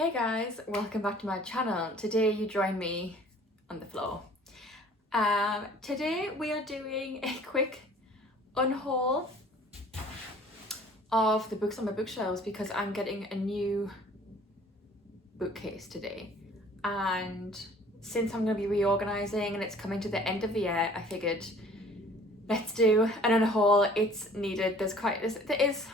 Hey guys, welcome back to my channel. Today you join me on the floor. Today we are doing a quick unhaul of the books on my bookshelves because I'm getting a new bookcase today, and since I'm going to be reorganizing and it's coming to the end of the year, I figured let's do an unhaul. It's needed. There is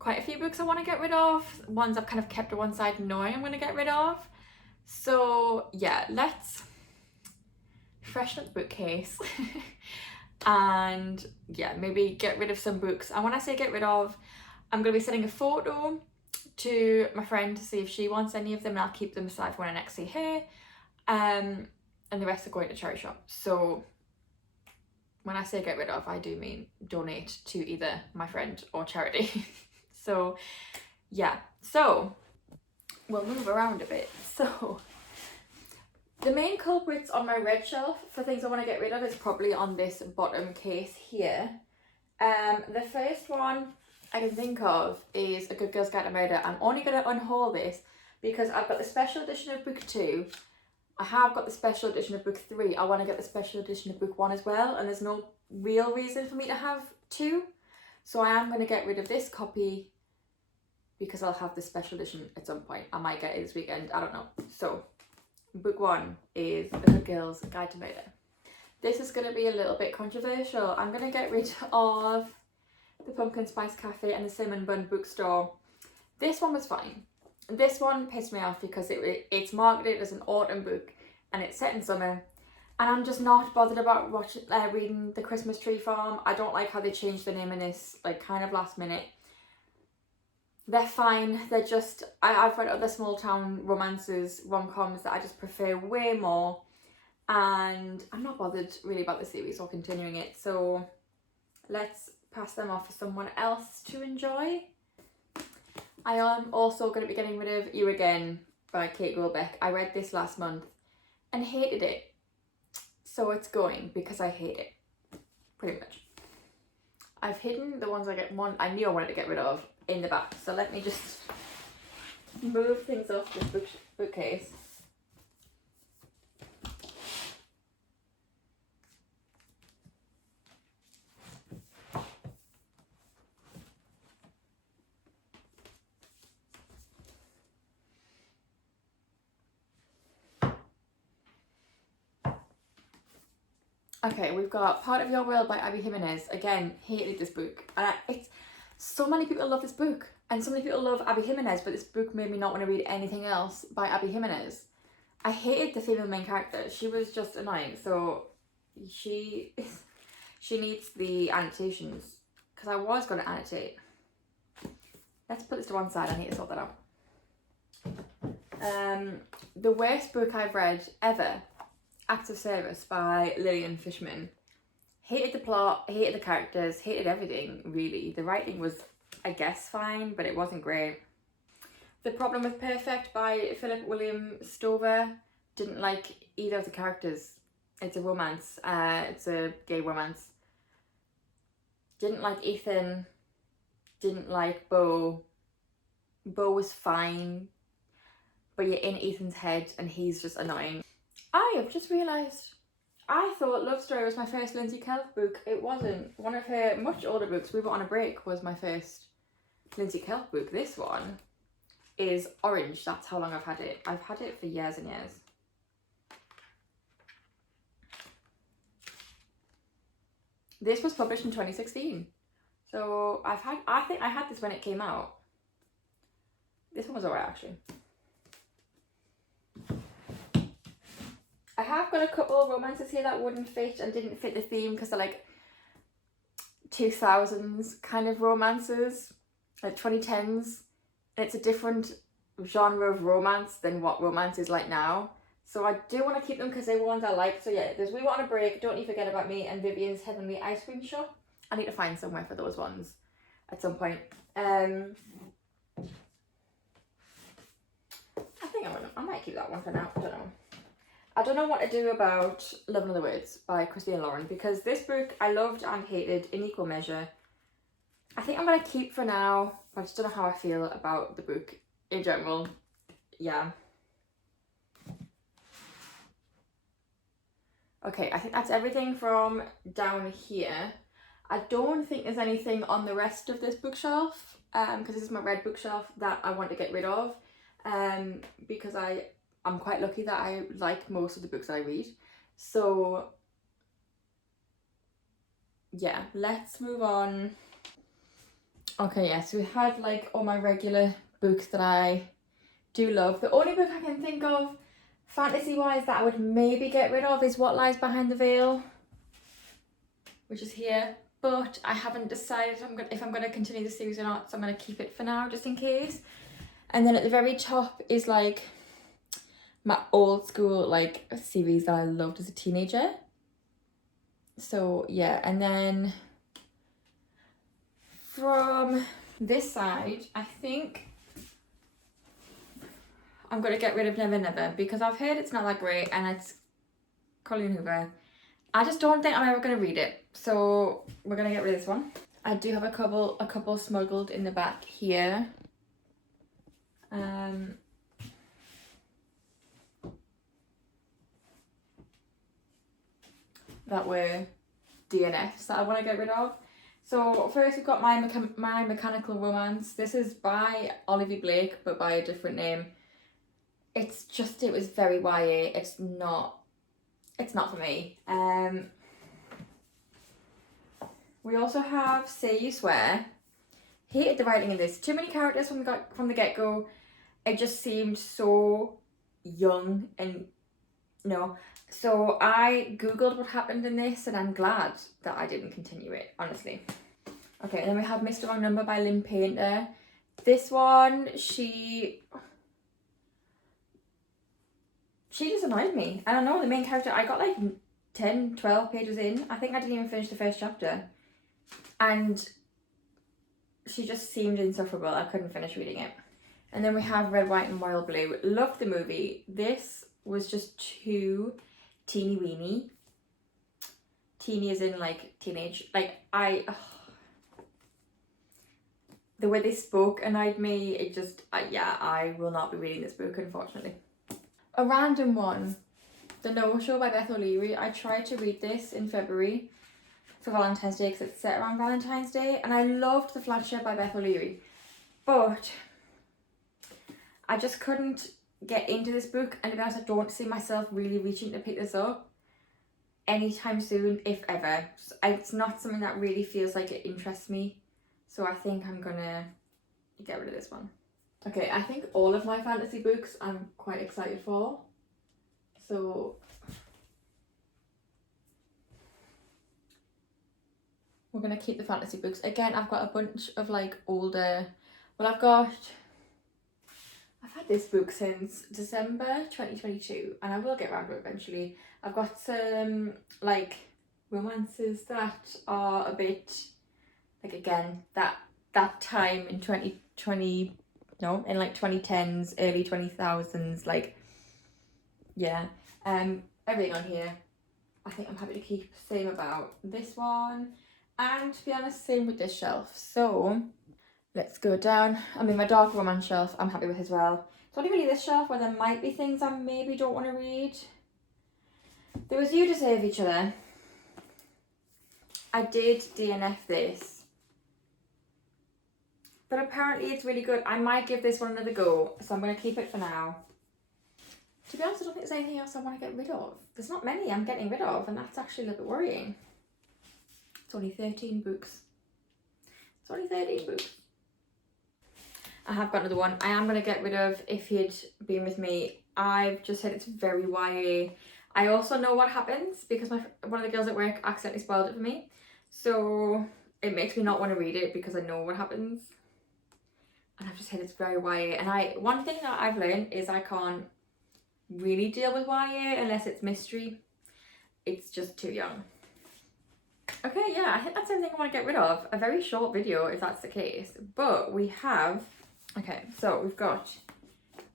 quite a few books I want to get rid of, ones I've kind of kept to one side knowing I'm going to get rid of. So yeah, let's freshen up the bookcase and yeah, maybe get rid of some books. And when I say get rid of, I'm going to be sending a photo to my friend to see if she wants any of them, and I'll keep them aside for when I next see her. And the rest are going to charity shop. So when I say get rid of, I do mean donate to either my friend or charity. So yeah, so we'll move around a bit. So the main culprits on my red shelf for things I want to get rid of is probably on this bottom case here. The first one I can think of is A Good Girl's Guide to Murder. I'm only going to unhaul this because I've got the special edition of book 2. I have got the special edition of book 3. I want to get the special edition of book 1 as well, and there's no real reason for me to have 2. So I am going to get rid of this copy because I'll have the special edition at some point. I might get it this weekend, I don't know. So book 1 is A Good Girl's Guide to Murder. This is going to be a little bit controversial. I'm going to get rid of the Pumpkin Spice Cafe and the Cinnamon Bun Bookstore. This one was fine. This one pissed me off because it's marketed as an autumn book and it's set in summer, and I'm just not bothered about reading The Christmas Tree Farm. I don't like how they changed the name in this, like, kind of last minute. They're fine. They're just, I've read other small town romances, rom-coms that I just prefer way more, and I'm not bothered really about the series or continuing it. So let's pass them off for someone else to enjoy. I am also going to be getting rid of You Again by Kate Goldbeck. I read this last month and hated it. So it's going because I hate it, pretty much. I've hidden the ones I knew I wanted to get rid of in the back. So let me just move things off this bookcase. Okay, we've got Part of Your World by Abby Jimenez. Again, hated this book. And it's so many people love this book, and so many people love Abby Jimenez, but this book made me not want to read anything else by Abby Jimenez. I hated the female main character. She was just annoying. So she needs the annotations, because I was going to annotate. Let's put this to one side. I need to sort that out. The worst book I've read ever, Acts of Service by Lillian Fishman. Hated the plot, hated the characters, hated everything, really. The writing was, I guess, fine, but it wasn't great. The Problem with Perfect by Philip William Stover. Didn't like either of the characters. It's a romance. It's a gay romance. Didn't like Ethan. Didn't like Beau. Beau was fine, but you're in Ethan's head and he's just annoying. I have just realised, I thought Love Story was my first Lindsay Kelk book. It wasn't. One of her much older books, We Were on a Break, was my first Lindsay Kelk book. This one is Orange. That's how long I've had it. I've had it for years and years. This was published in 2016. So I think I had this when it came out. This one was alright, actually. I have got a couple of romances here that wouldn't fit and didn't fit the theme because they're like 2000s kind of romances, like 2010s, and it's a different genre of romance than what romance is like now. So I do want to keep them because they're ones I like. So yeah, there's We Were on a Break, Don't You Forget About Me, and Vivian's Heavenly Ice Cream Shop. I need to find somewhere for those ones at some point. I think I might keep that one for now. I don't know. I don't know what to do about Love in Other Words by Christina Lauren, because this book I loved and hated in equal measure. I think I'm going to keep for now. I just don't know how I feel about the book in general. yeah. Okay, I think that's everything from down here. I don't think there's anything on the rest of this bookshelf, because this is my red bookshelf that I want to get rid of, because I'm quite lucky that I like most of the books that I read. So yeah, let's move on. Okay, yeah, so we had like all my regular books that I do love. The only book I can think of fantasy wise that I would maybe get rid of is What Lies Behind the Veil, which is here, but I haven't decided if I'm going to continue the series or not, so I'm going to keep it for now just in case. And then at the very top is like my old school like series that I loved as a teenager. So yeah, and then from this side, I think I'm going to get rid of Never Never, because I've heard it's not that great and it's Colleen Hoover. I just don't think I'm ever going to read it, so we're going to get rid of this one. I do have a couple smuggled in the back here. That were DNFs that I want to get rid of. So first we've got My Mechanical Romance. This is by Olivia Blake, but by a different name. It was very YA. It's not for me. We also have Say You Swear. Hated the writing in this. Too many characters from the get-go. It just seemed so young and no. So I googled what happened in this and I'm glad that I didn't continue it, honestly. Okay, and then we have Mr. Wrong Number by Lynn Painter. This one, she just annoyed me. I don't know, the main character, I got like 10, 12 pages in. I think I didn't even finish the first chapter. And she just seemed insufferable. I couldn't finish reading it. And then we have Red, White and Royal Blue. Loved the movie. This was just too teeny weeny. Teeny as in like teenage. Like the way they spoke annoyed me. It just, yeah, I will not be reading this book, unfortunately. A random one. The No Show by Beth O'Leary. I tried to read this in February for Valentine's Day because it's set around Valentine's Day, and I loved The Flatshed by Beth O'Leary, but I just couldn't get into this book, and to be honest, I don't see myself really reaching to pick this up anytime soon, if ever. It's not something that really feels like it interests me, so I think I'm gonna get rid of this one. Okay, I think all of my fantasy books I'm quite excited for, so we're gonna keep the fantasy books. Again, I've got a bunch of like older, well I've had this book since December 2022 and I will get around to it eventually. I've got some like romances that are a bit like, again, that time in 2020, no, in like 2010s, early 2000s, like, yeah. Everything on here I think I'm happy to keep. Same about this one, and to be honest, same with this shelf. So let's go down. I mean, my dark romance shelf I'm happy with as well. It's only really this shelf where there might be things I maybe don't want to read. There was You Deserve Each Other. I did DNF this, but apparently it's really good. I might give this one another go, so I'm going to keep it for now. To be honest, I don't think there's anything else I want to get rid of. There's not many I'm getting rid of, and that's actually a little bit worrying. It's only 13 books. It's only 13 books. I have got another one. I am going to get rid of If He'd Been With Me. I've just said it's very YA. I also know what happens because one of the girls at work accidentally spoiled it for me. So it makes me not want to read it because I know what happens. And I've just said it's very YA. And one thing that I've learned is I can't really deal with YA unless it's mystery. It's just too young. Okay, yeah, I think that's everything I want to get rid of. A very short video if that's the case. But we have, okay, so we've got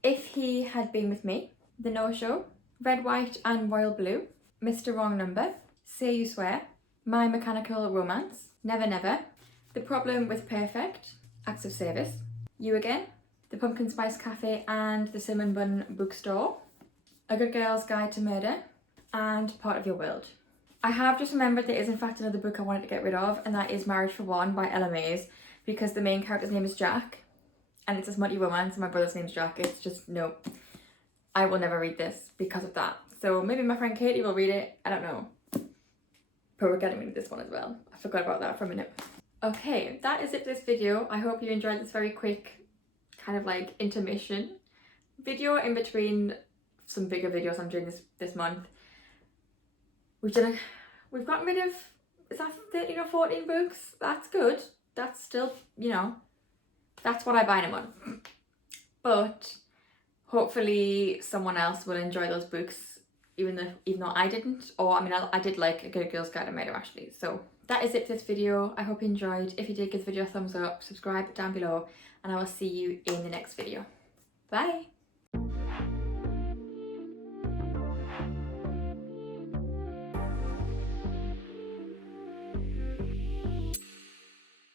If He Had Been With Me, The No Show, Red, White and Royal Blue, Mr. Wrong Number, Say You Swear, My Mechanical Romance, Never Never, The Problem with Perfect, Acts of Service, You Again, The Pumpkin Spice Cafe and the Cinnamon Bun Bookstore, A Good Girl's Guide to Murder, and Part of Your World. I have just remembered there is in fact another book I wanted to get rid of, and that is Marriage for One by Ella Mays, because the main character's name is Jack and it's a smutty romance and my brother's name's Jack. It's just, no, I will never read this because of that. So maybe my friend Katie will read it, I don't know. But we're getting rid of this one as well. I forgot about that for a minute. Okay, that is it for this video. I hope you enjoyed this very quick kind of like intermission video in between some bigger videos I'm doing this month. We've gotten rid of, is that 13 or 14 books? That's good. That's still, you know, that's what I buy in a month. But hopefully someone else will enjoy those books, even though I didn't. Or I mean, I did like A Good Girl's Guide to Murder actually. So that is it for this video. I hope you enjoyed. If you did, give the video a thumbs up, subscribe down below, and I will see you in the next video. Bye.